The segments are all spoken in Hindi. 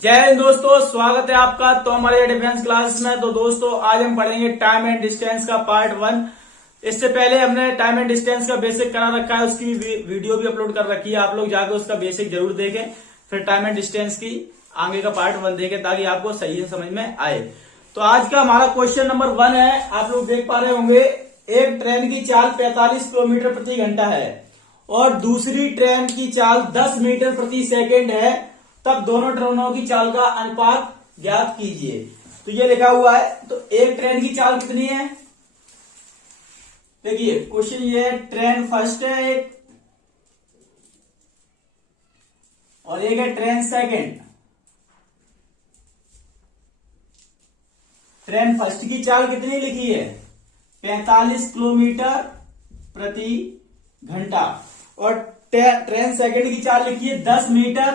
जय हिंद दोस्तों, स्वागत है आपका। तो हमारे डिफेंस क्लास में तो दोस्तों आज हम पढ़ेंगे टाइम एंड डिस्टेंस का पार्ट 1। इससे पहले हमने टाइम एंड डिस्टेंस का बेसिक करा रखा है, उसकी वीडियो भी अपलोड कर रखी है। आप लोग जाकर उसका बेसिक जरूर देखें, फिर टाइम एंड डिस्टेंस की आगे का पार्ट 1 देखें ताकि आपको सही से समझ में आए। तो आज का हमारा क्वेश्चन नंबर 1 है। आप लोग देख पा रहे होंगे, एक ट्रेन की चाल 45 किलोमीटर प्रति घंटा है और दूसरी ट्रेन की चाल 10 मीटर प्रति सेकेंड है, तब दोनों ट्रेनों की चाल का अनुपात ज्ञात कीजिए। तो ये लिखा हुआ है। तो एक ट्रेन की चाल कितनी है, देखिए क्वेश्चन ये है। ट्रेन फर्स्ट है एक, और एक है ट्रेन सेकंड। ट्रेन फर्स्ट की चाल कितनी लिखी है, 45 किलोमीटर प्रति घंटा, और ट्रेन सेकंड की चाल लिखी है 10 मीटर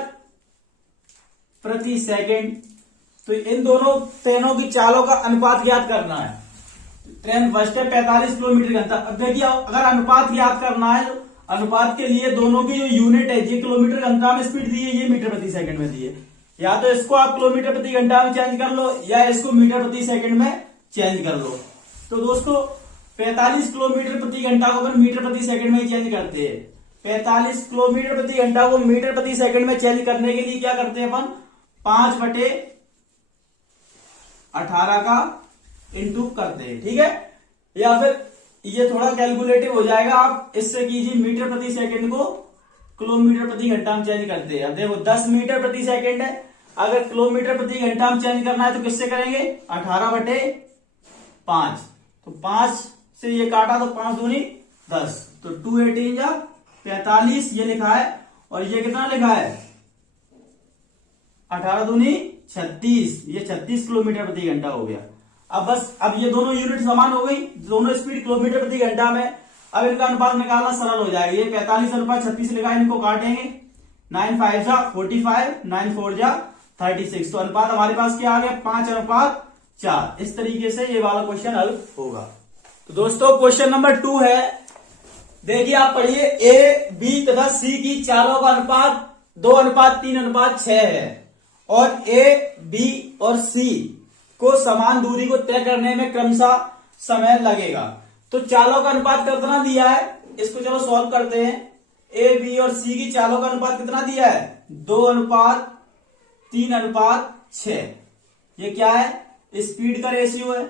प्रति सेकंड। तो इन दोनों ट्रेनों की चालों का अनुपात ज्ञात करना है। ट्रेन फर्स्ट है 45 किलोमीटर घंटा। अब देखिए, अगर अनुपात ज्ञात करना है तो अनुपात के लिए दोनों की जो यूनिट है, ये किलोमीटर घंटा में स्पीड दी है, ये मीटर प्रति सेकंड में दी है। या तो इसको आप किलोमीटर प्रति घंटा में चेंज कर लो या इसको मीटर प्रति सेकंड में चेंज कर लो। तो दोस्तों 45 किलोमीटर प्रति घंटा को अपन मीटर प्रति सेकंड में चेंज करते हैं। 45 किलोमीटर प्रति घंटा को मीटर प्रति सेकंड में चेंज करने के लिए क्या करते हैं अपन, 5/18 का इंटू करते हैं, ठीक है। या फिर ये थोड़ा कैलकुलेटिव हो जाएगा, आप इससे कीजिए, मीटर प्रति सेकंड को किलोमीटर प्रति घंटा में चेंज करते हैं। अब देखो 10 मीटर प्रति सेकंड है, अगर किलोमीटर प्रति घंटा में चेंज करना है तो किससे करेंगे, 18/5। तो 5 से ये काटा तो 5 दूनी 10, तो 218 या 45 ये लिखा है, और ये कितना लिखा है 18 दूनी 36, ये 36 किलोमीटर प्रति घंटा हो गया। अब बस, अब ये दोनों यूनिट समान हो गई, दोनों स्पीड किलोमीटर प्रति घंटा में। अब इनका अनुपात निकालना सरल हो जाएगा। ये 45/36 लिखा है, इनको काटेंगे, 9 5 जा 45, 9 4 जा 36। तो अनुपात हमारे पास क्या आ गया, 5/4। इस तरीके से ये वाला क्वेश्चन हल होगा। तो दोस्तों क्वेश्चन नंबर 2 है, देखिए आप पढ़िए। ए, बी तथा सी की चालों का अनुपात 2:3:6 है और ए, बी और सी को समान दूरी को तय करने में क्रमशः समय लगेगा। तो चालों का अनुपात कितना दिया है, इसको चलो सॉल्व करते हैं। ए, बी और सी की चालों का अनुपात कितना दिया है, 2:3:6। ये क्या है, स्पीड का रेशियो है।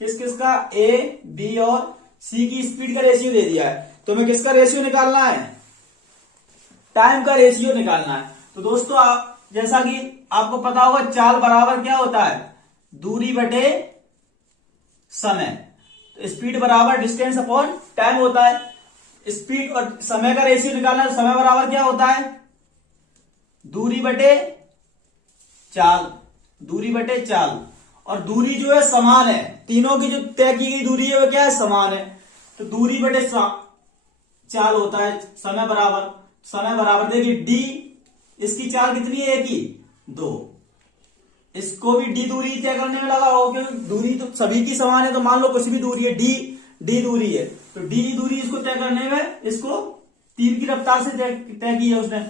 किस किस का, ए, बी और सी की स्पीड का रेशियो दे दिया है। तो हमें किसका रेशियो निकालना है, टाइम का रेशियो निकालना है। तो दोस्तों जैसा कि आपको पता होगा, चाल बराबर क्या होता है, दूरी बटे समय। तो स्पीड बराबर डिस्टेंस अपॉन टाइम होता है। स्पीड और समय का रेशियो निकालना है, समय बराबर क्या होता है, दूरी बटे चाल। दूरी बटे चाल, और दूरी जो है समान है, तीनों की जो तय की गई दूरी है वो क्या है, समान है। तो दूरी बटे चाल होता है समय बराबर देखिए डी, इसकी चाल कितनी है, एक ही 2। इसको भी डी दूरी तय करने में लगा हो, क्योंकि दूरी तो सभी की समान है। तो मान लो कुछ भी दूरी है, डी दूरी है, तो डी दूरी इसको तय करने में, इसको तीर की रफ्तार से तय की है उसने,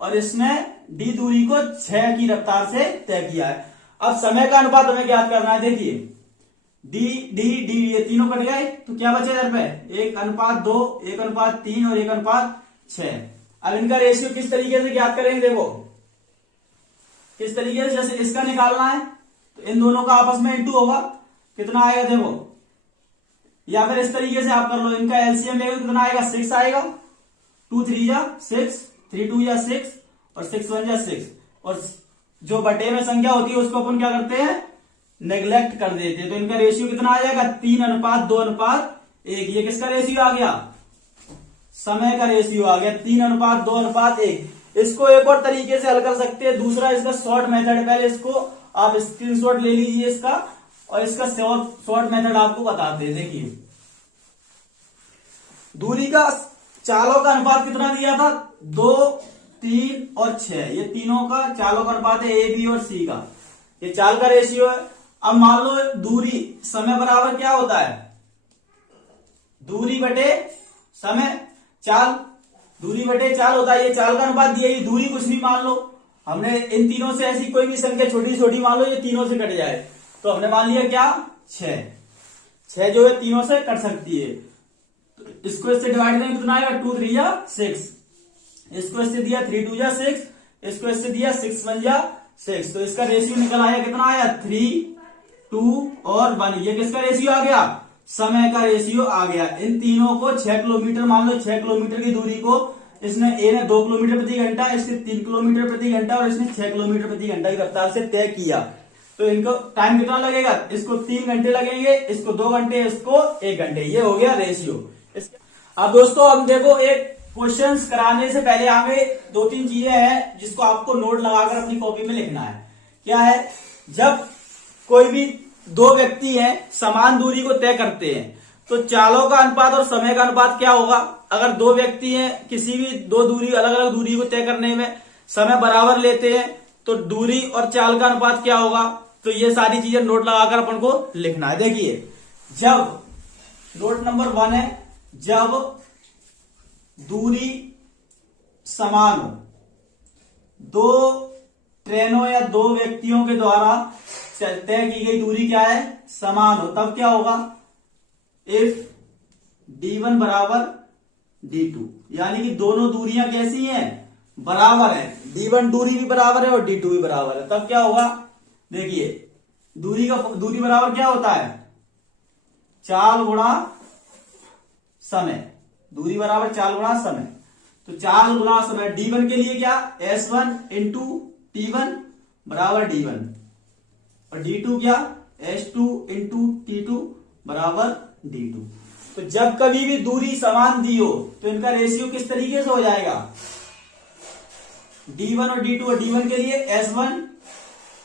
और इसने डी दूरी को 6 की रफ्तार से तय किया है। अब समय का अनुपात हमें ज्ञात करना है। देखिए डी डी डी ये तीनों कट गए, तो क्या बचे इधर पे, 1:2, 1:3 और 1:6। अब इनका रेशियो किस तरीके से ज्ञात करेंगे, देखो किस तरीके से, जैसे इसका निकालना है तो इन दोनों का आपस में इंटू होगा, कितना आएगा देखो, या फिर इस तरीके से आप कर लो, इनका एलसीएम लेंगे तो कितना आएगा, 6 आएगा। 2 3 जा 6, 3 2 जा 6 और 6 1 जा 6। और जो बटे में संख्या होती है उसको अपन क्या करते हैं, नेग्लेक्ट कर देते हैं। तो इनका रेशियो कितना आ जाएगा, 3:2:1। ये किसका रेशियो आ गया, समय का रेशियो आ गया, 3:2:1। इसको एक और तरीके से हल कर सकते हैं, दूसरा इसका शॉर्ट मेथड। पहले इसको आप स्क्रीनशॉट ले लीजिए इसका, और इसका शॉर्ट मेथड आपको बताते हैं। देखिए दूरी का चालों का अनुपात कितना दिया था, 2 3 और 6। ये तीनों का चालों का अनुपात है, ए, बी और सी का। ये चाल का रेशियो है। अब मान लो दूरी, समय बराबर क्या होता है, दूरी बटे समय, चाल दूरी बटे चाल होता है। ये चाल का अनुपात दिया, ये दूरी कुछ भी मान लो, हमने इन तीनों से ऐसी कोई भी संख्या छोटी छोटी मान लो, ये तीनों से कट जाए, तो हमने मान लिया क्या 6 जो है तीनों से कट सकती है। तो इसको इससे डिवाइड करेंगे कितना आएगा 2 3 या 6, इसको इससे दिया 3 2 या 6, इसको इससे दिया 6 1 या 6, तो इसका रेशियो निकल आया कितना आया 3 2 और 1। ये किसका रेशियो आ गया, समय का रेशियो आ गया। इन तीनों को 6 किलोमीटर मान लो, 6 किलोमीटर की दूरी को इसने ए ने 2 किलोमीटर प्रति घंटा, इसने 3 किलोमीटर प्रति घंटा और इसने 6 किलोमीटर प्रति घंटा की रफ्तार से तय किया। तो इनको टाइम कितना लगेगा, इसको 3 घंटे लगेंगे, इसको 2 घंटे, इसको 1 घंटे। ये हो गया रेशियो। अब दोस्तों हम देखो एक क्वेश्चंस कराने से पहले आगे 2-3 चीजें हैं जिसको आपको नोट लगाकर अपनी कॉपी में लिखना है। क्या है, जब कोई भी दो व्यक्ति हैं समान दूरी को तय करते हैं तो चालों का अनुपात और समय का अनुपात क्या होगा। अगर दो व्यक्ति हैं किसी भी दो दूरी अलग अलग दूरी को तय करने में समय बराबर लेते हैं तो दूरी और चाल का अनुपात क्या होगा। तो ये सारी चीजें नोट लगाकर अपन को लिखना है। देखिए, जब नोट नंबर 1 है, जब दूरी समान हो, दो ट्रेनों या दो व्यक्तियों के द्वारा तय की गई दूरी क्या है, समान हो, तब क्या होगा, इफ d1 बराबर d2, यानी कि दोनों दूरियां कैसी हैं, बराबर हैं। d1 दूरी भी बराबर है और d2 भी बराबर है, तब क्या होगा। देखिए, दूरी बराबर क्या होता है, चाल गुणा समय। दूरी बराबर चाल गुणा समय, तो चाल गुणा समय d1 के लिए क्या, s1 इंटू t1 बराबर d1 और d2 क्या, s2 इंटू t2 बराबर d2। तो जब कभी भी दूरी समान दी हो तो इनका रेशियो किस तरीके से हो जाएगा, d1 और d2, और d1 के लिए s1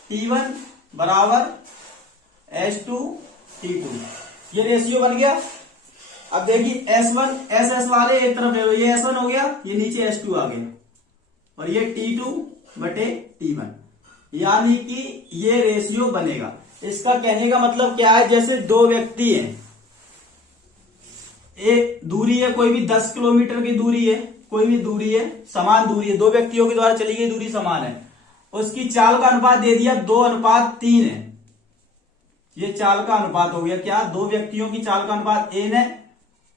t1 बराबर s2 t2, ये रेशियो बन गया। अब देखिए s1 s वाले एक तरफ ले लो, ये s1 हो गया, ये नीचे s2 आ गया और ये t2 बटे t1, यानी कि ये रेशियो बनेगा। इसका कहने का मतलब क्या है, जैसे दो व्यक्ति हैं, एक दूरी है कोई भी 10 किलोमीटर की दूरी है, कोई भी दूरी है, समान दूरी है, दो व्यक्तियों के द्वारा चली गई दूरी समान है, उसकी चाल का अनुपात दे दिया 2:3 है। ये चाल का अनुपात हो गया क्या, दो व्यक्तियों की चाल का अनुपात n है,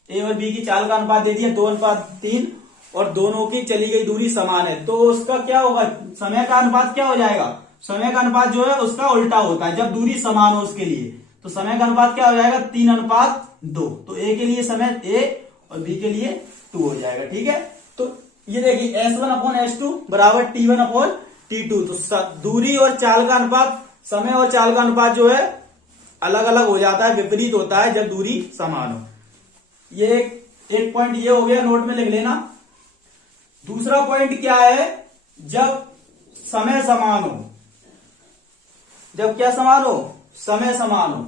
ए और बी की चाल का अनुपात दे दिया 2:3 और दोनों की चली गई दूरी समान है। तो उसका क्या होगा, समय का अनुपात क्या हो जाएगा, समय का अनुपात जो है उसका उल्टा होता है जब दूरी समान हो उसके लिए। तो समय का अनुपात क्या हो जाएगा, 3:2। तो ए के लिए समय a और बी के लिए 2 हो जाएगा। ठीक है, तो ये देखिए s1/s2 बराबर t1/t2। तो दूरी और चाल का अनुपात, समय और चाल का अनुपात जो है अलग अलग हो जाता है, विपरीत होता है जब दूरी समान हो। ये एक पॉइंट ये हो गया, नोट में लिख लेना। दूसरा पॉइंट क्या है, जब समय समान हो, जब क्या समान हो, समय समान हो,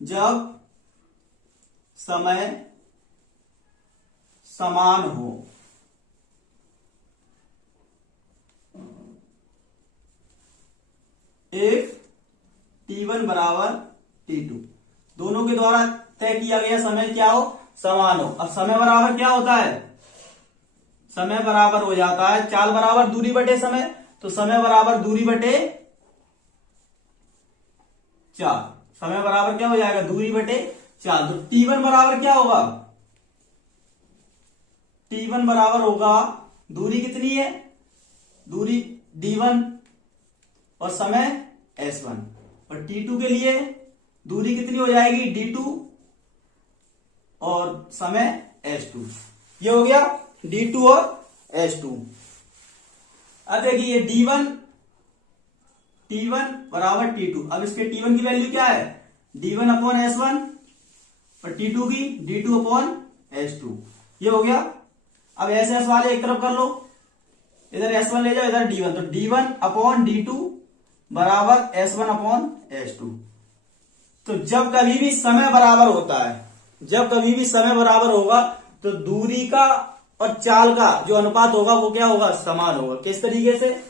जब समय समान हो, इफ t1 बराबर t2, दोनों के द्वारा तय किया गया समय क्या हो, समान हो। अब समय बराबर क्या होता है, समय बराबर हो जाता है चाल बराबर दूरी बटे समय, तो समय बराबर दूरी बटे चाल, समय बराबर क्या हो जाएगा, दूरी बटे चाल। तो t1 बराबर क्या होगा, t1 बराबर होगा, दूरी कितनी है, दूरी d1 और समय s1, और t2 के लिए दूरी कितनी हो जाएगी, d2 और समय s2। ये हो गया d2 और s2। अब देखिए d1 बराबर t2, अब इसके t1 की वैल्यू क्या है, d1/s1 और t2 की d2/s2। ये हो गया। अब s वाले एक तरफ कर लो, इधर s1 ले जाओ, इधर d1, तो d1/d2 बराबर s1/s2। तो जब कभी भी समय बराबर होता है, जब कभी भी समय बराबर होगा तो दूरी का और चाल का जो अनुपात होगा वो क्या होगा, समान होगा। किस तरीके से,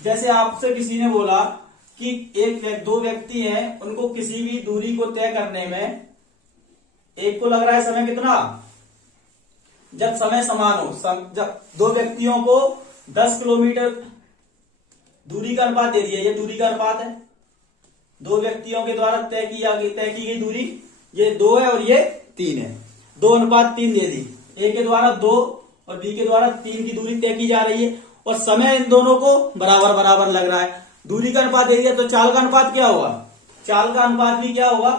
जैसे आपसे किसी ने बोला कि दो व्यक्ति हैं, उनको किसी भी दूरी को तय करने में एक को लग रहा है समय कितना, जब समय समान हो, जब दो व्यक्तियों को 10 दूरी का अनुपात दे दिया, ये दूरी का अनुपात है, दो व्यक्तियों के द्वारा तय की गई दूरी, ये 2 है और ये 3 है, 2:3 दे दी। ए के द्वारा 2 और बी के द्वारा 3 की दूरी तय की जा रही है और समय इन दोनों को बराबर बराबर लग रहा है। दूरी का अनुपात दे दिया तो चाल का अनुपात क्या होगा, चाल का अनुपात भी क्या होगा,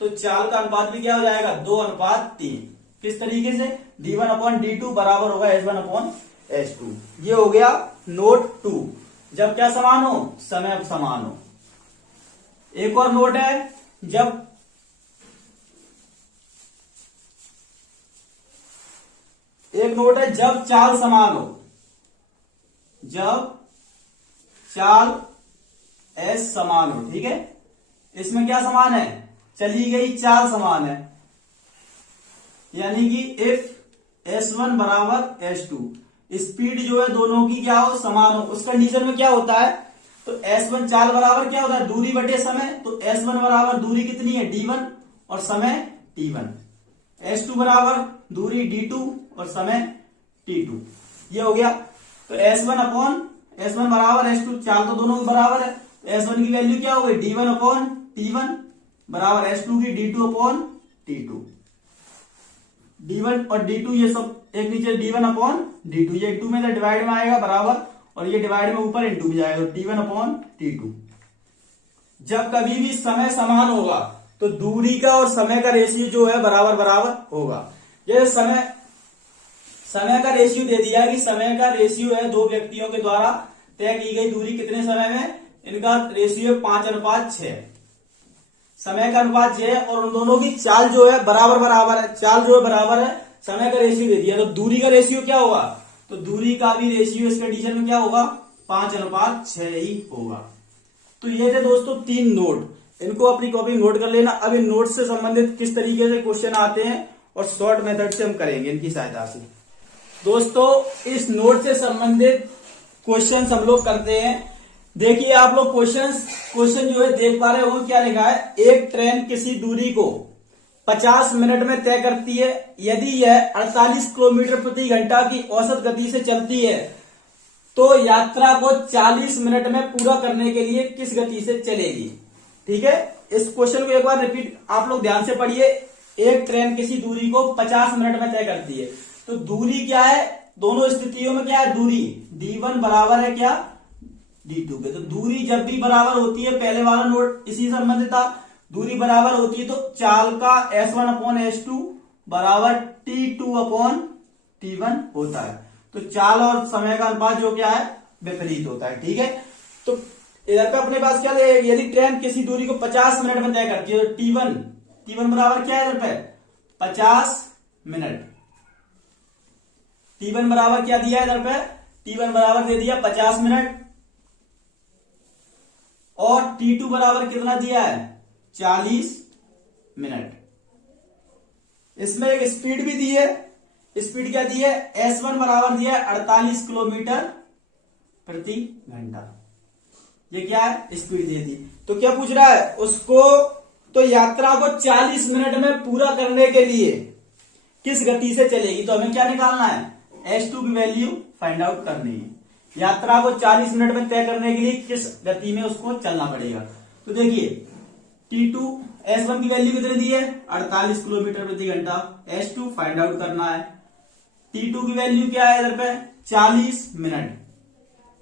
तो चाल का अनुपात भी क्या हो जाएगा, 2:3। किस तरीके से, d1/d2 बराबर होगा h1/h2। ये हो गया नोट 2, जब क्या समान हो, समय समान हो। एक और नोट है, जब एक नोट है जब चाल समान हो, जब चाल s समान हो, ठीक है। इसमें क्या समान है, चली गई चाल समान है, यानी कि इफ s1 बराबर s2, स्पीड जो है दोनों की क्या हो, समान हो। उस कंडीशन में क्या होता है, तो s1 चाल बराबर क्या होता है, दूरी बटे समय, तो s1 बराबर दूरी कितनी है, d1 और समय t1, s2 बराबर दूरी d2 और समय t2। ये हो गया। तो s1 बराबर s2, चाल तो दोनों बराबर है, तो s1 की वैल्यू क्या हो गई, d1/t1 बराबर s2 की d2/t2। d1 और d2 ये सब एक नीचे, d1/d2, ये 2 में से डिवाइड में आएगा बराबर, और ये डिवाइड में ऊपर इंटू में जाएगा, तो d1/t2। जब कभी भी समय समान होगा तो दूरी का और समय का रेशियो जो है बराबर बराबर होगा। ये समय का रेशियो दे दिया कि समय का रेशियो है दो व्यक्तियों के द्वारा तय की गई दूरी कितने समय में, इनका रेशियो 5:6। समय का अनुपात 6 है और उन दोनों की चाल जो है बराबर बराबर है, चाल जो है बराबर है, समय का रेशियो दे दिया, तो दूरी का रेशियो क्या होगा, तो दूरी का भी रेशियो इस कंडीशन में क्या होगा, 5:6 ही होगा। तो ये थे दोस्तों 3 नोट, इनको अपनी कॉपी में नोट कर लेना। अब इन नोट से संबंधित किस तरीके से क्वेश्चन आते हैं और शॉर्ट मेथड से हम करेंगे इनकी सहायता से। दोस्तों इस नोट से संबंधित क्वेश्चन हम लोग करते हैं। देखिए आप लोग क्वेश्चन जो है देख पा रहे हो, क्या लिखा है, एक ट्रेन किसी दूरी को 50 मिनट में तय करती है, यदि यह 48 किलोमीटर प्रति घंटा की औसत गति से चलती है तो यात्रा को 40 मिनट में पूरा करने के लिए किस गति से चलेगी। ठीक है, इस क्वेश्चन को एक बार रिपीट आप लोग ध्यान से पढ़िए। एक ट्रेन किसी दूरी को 50 मिनट में तय करती है, तो दूरी क्या है, दोनों स्थितियों में क्या है, दूरी d1 बराबर है क्या, d2 के। तो दूरी जब भी बराबर होती है, पहले वाला नोट इसी संबंधित था, दूरी बराबर होती है तो चाल का s1/s2 बराबर t2/t1 होता है। तो चाल और समय का अनुपात जो क्या है, विपरीत होता है। ठीक है, तो इधर पे अपने पास क्या है, यदि ट्रेन किसी दूरी को 50 मिनट में तय करती है तो t1 बराबर क्या है, इधर पे 50 मिनट। t1 बराबर क्या दिया है इधर पे, t1 बराबर दे दिया 50 मिनट, और t2 बराबर कितना दिया है, 40 मिनट। इसमें एक स्पीड भी दी है, स्पीड क्या दी है, s1 बराबर दिया है 48 किलोमीटर प्रति घंटा। ये क्या है, स्पीड दे दी। तो क्या पूछ रहा है उसको, तो यात्रा को 40 मिनट में पूरा करने के लिए किस गति से चलेगी, तो हमें क्या निकालना है, s2 की वैल्यू फाइंड आउट करनी है। यात्रा को 40 मिनट में तय करने के लिए किस गति में उसको चलना पड़ेगा। तो देखिए t2 s1 की वैल्यू कितनी दी है, 48 किलोमीटर प्रति घंटा, s2 फाइंड आउट करना है। t2 की वैल्यू क्या है इधर पे, 40 मिनट।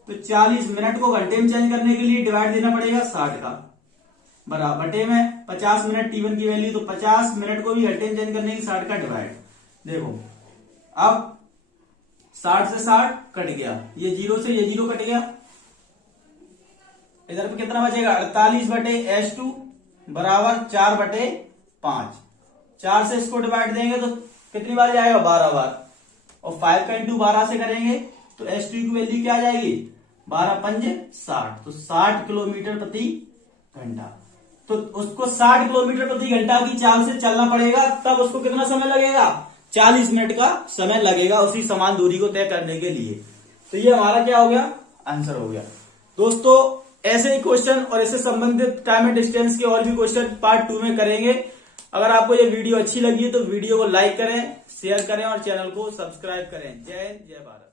तो 40 मिनट को घंटे में चेंज करने के लिए डिवाइड देना पड़ेगा 60 का, बराबर बटे में 50 मिनट t1 की वैल्यू, तो 50 मिनट को भी घंटे में चेंज करने की 60 का डिवाइड। देखो अब 60 से 60 कट गया, ये 0 से ये 0 कट गया, इधर पे कितना बचेगा, 48/s2 बराबर 4/5। 4 से इसको डिवाइड देंगे तो कितनी बार जाएगा, 12 बार, और 5 का इंटू 12 से करेंगे तो s2 की वैल्यू क्या आ जाएगी, 12×5 = 60। तो 60 किलोमीटर प्रति घंटा। तो उसको 60 किलोमीटर प्रति घंटा की चाल से चलना पड़ेगा, तब उसको कितना समय लगेगा, 40 मिनट का समय लगेगा उसी समान दूरी को तय करने के लिए। तो ये हमारा क्या हो गया, आंसर हो गया। दोस्तों ऐसे ही क्वेश्चन और इससे संबंधित टाइम एंड डिस्टेंस के और भी क्वेश्चन पार्ट 2 में करेंगे। अगर आपको ये वीडियो अच्छी लगी तो वीडियो को लाइक करें, शेयर करें और चैनल को सब्सक्राइब करें। जय हिंद, जय भारत।